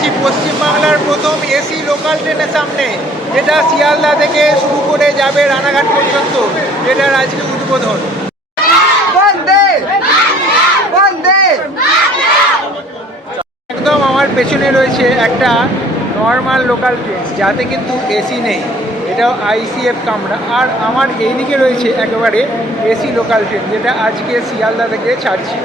রয়েছি পশ্চিমবাংলার প্রথম এসি লোকাল ট্রেনের সামনে, যেটা শিয়ালদা থেকে শুরু করে যাবে রানাঘাট পর্যন্ত। এটার আজকে উদ্বোধন। একদম আমার পেছনে রয়েছে একটা নর্মাল লোকাল ট্রেন, যাতে কিন্তু এসি নেই, এটাও আইসিএফ কামরা। আর আমার এইদিকে রয়েছে একেবারে এসি লোকাল ট্রেন, যেটা আজকে শিয়ালদা থেকে ছাড়ছে।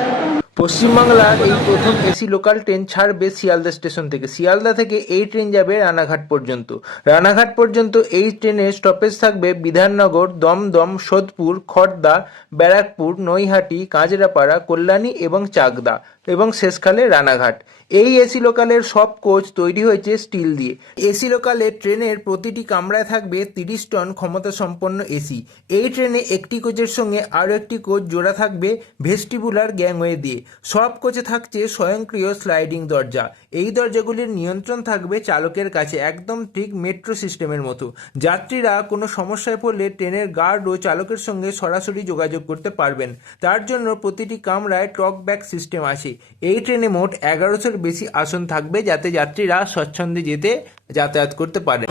পশ্চিমবাংলার এই প্রথম এসি লোকাল ট্রেন ছাড়বে শিয়ালদা স্টেশন থেকে। শিয়ালদা থেকে এই ট্রেন যাবে রানাঘাট পর্যন্ত। রানাঘাট পর্যন্ত এই ট্রেনের স্টপেজ থাকবে বিধাননগর, দমদম, সোদপুর, খড়দা, ব্যারাকপুর, নৈহাটি, কাঁচরাপাড়া, কল্যাণী এবং চাকদা, এবং শেষকালে রানাঘাট। এই এসি লোকালের সব কোচ তৈরি হয়েছে স্টিল দিয়ে। এসি লোকালের ট্রেনের প্রতিটি কামরায় থাকবে 30 টন ক্ষমতা সম্পন্ন এসি। এই ট্রেনে একটি কোচের সঙ্গে আরও একটি কোচ জোড়া থাকবে ভেস্টিবুলার গ্যাংওয়ে দিয়ে। সব কোচে থাকছে স্বয়ংক্রিয় স্লাইডিং দরজা। এই দরজাগুলির নিয়ন্ত্রণ থাকবে চালকের কাছে, একদম ঠিক মেট্রো সিস্টেমের মতো। যাত্রীরা কোনো সমস্যায় পড়লে ট্রেনের গার্ড ও চালকের সঙ্গে সরাসরি যোগাযোগ করতে পারবেন। তার জন্য প্রতিটি কামরায় টক ব্যাক সিস্টেম আছে। এই ট্রেনে মোট 1100-এর বেশি আসন থাকবে, যাতে যাত্রীরা স্বচ্ছন্দে যাতায়াত করতে পারে।